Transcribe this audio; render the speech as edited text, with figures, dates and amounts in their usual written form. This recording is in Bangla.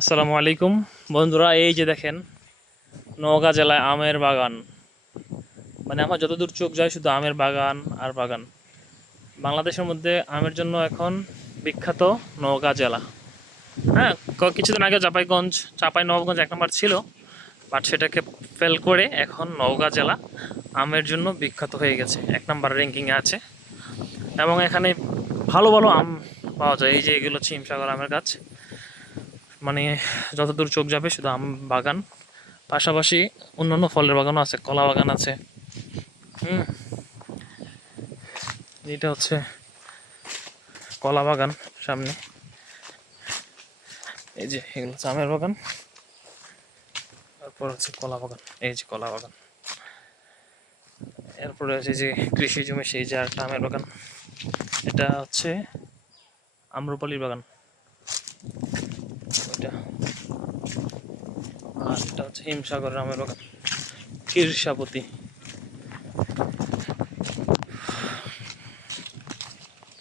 আসসালামু আলাইকুম বন্ধুরা, এই যে দেখেন নওগাঁ জেলায় আমের বাগান। মানে আমার যতদূর চোখ যায় শুধু আমের বাগান আর বাগান। বাংলাদেশের মধ্যে আমের জন্য এখন বিখ্যাত নওগাঁ জেলা। হ্যাঁ, কিছুদিন আগে চাপাই নবাবগঞ্জ 1 নম্বর ছিল, বাট সেটাকে ফেল করে এখন নওগাঁ জেলা আমের জন্য বিখ্যাত হয়ে গেছে, 1 নম্বর র্যাঙ্কিংয়ে আছে। এবং এখানে ভালো ভালো আম পাওয়া যায়। এই যে এগুলো হচ্ছে হিমসাগর আমের গাছ। মানে যতদূর চোখ যাবে শুধু আম বাগান, পাশাপাশি অন্যান্য ফলের বাগানও আছে, কলা বাগান আছে। হুম, এটা হচ্ছে কলা বাগান সামনে। এই যে এগুলো হচ্ছে আমের বাগান, তারপর হচ্ছে কলা বাগান। এই যে কলা বাগান, এরপরে আছে যে কৃষি জমি, সেই যে একটা আমের বাগান। এটা হচ্ছে আম্রপালির বাগান ওইটা। আর এটা হচ্ছে হিমসাগরের আমের বাগান, ক্ষীরসাপতি।